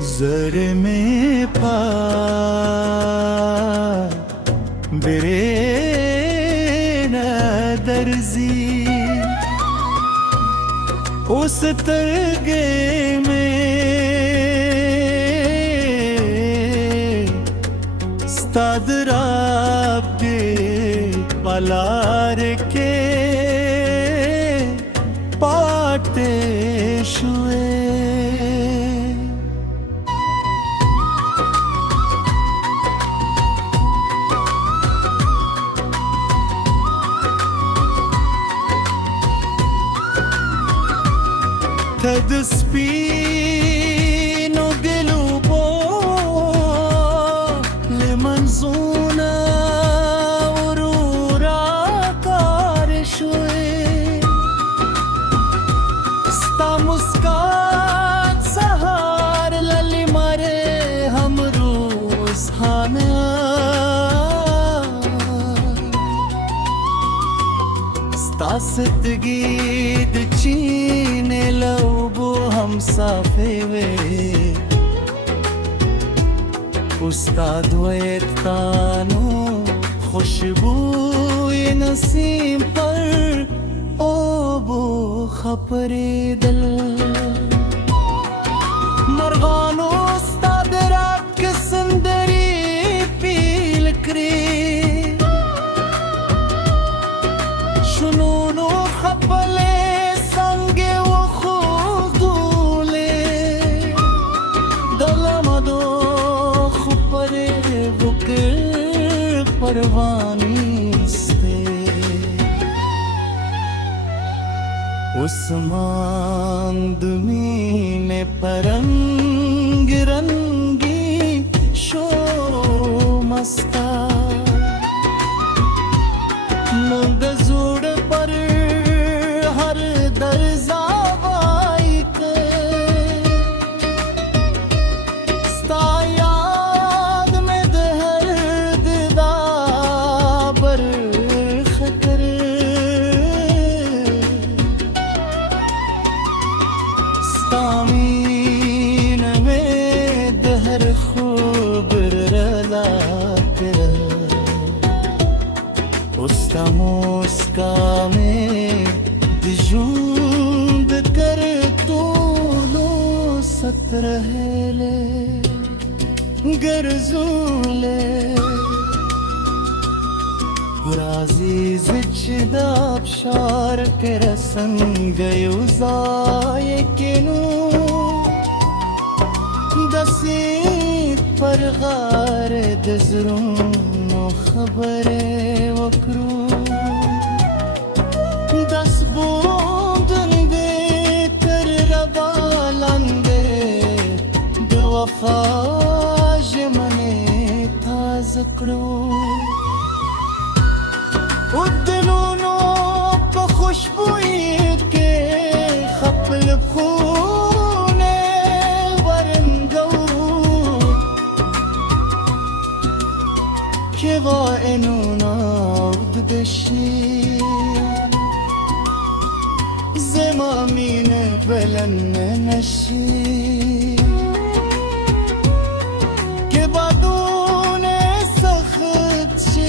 zar mein pa bere na darzi us targe mein stad rabbe palar ke paate shue تدسبينو قلوبو لمنزونا ورورا كارشوي ستا مسكان سهار للي ماري هم روز خانا ستا صدقي دچيني لو हम साफे वे उस्ताद वेतानो खुशबू नसीम पर ओ बो खपरे दल मरगानो उस्ताद रात के सुंदरी पील करे शुनूनो खपले संगे परवानीस्ते उस्मान दुमीने परंग रंगी शो मस्ता नंद जोड़ पर हर दर्जा तामीन में दहर खूब रला कर उसका मुस्का में दिजूंद कर तो लो सत्रहले गरजूले राजी जिचदाब शार के रसन गयो जाए के नू दसीत पर गार दजरूनो खबरे वक्रू दस बूंदन दे कर रवालंदे दो वफाज मने था ज़िक्रो उद्दनोनो को खुशबुई के खपल खूने वरंगो के वाइनोना उद्दशी ज़मामीन बलन नशी के बादूने सख्त शी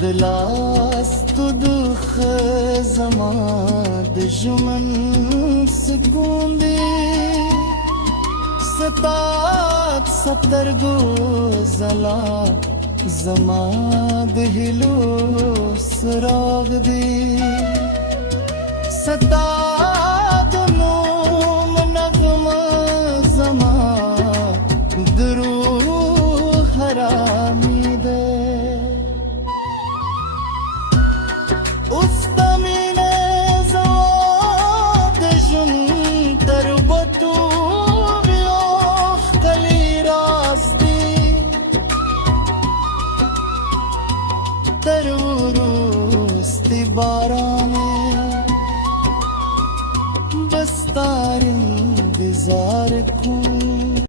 دلاست دخ زماد جمن سکوندی ستات سترگو زلا زماد هلو سراغ دی ستات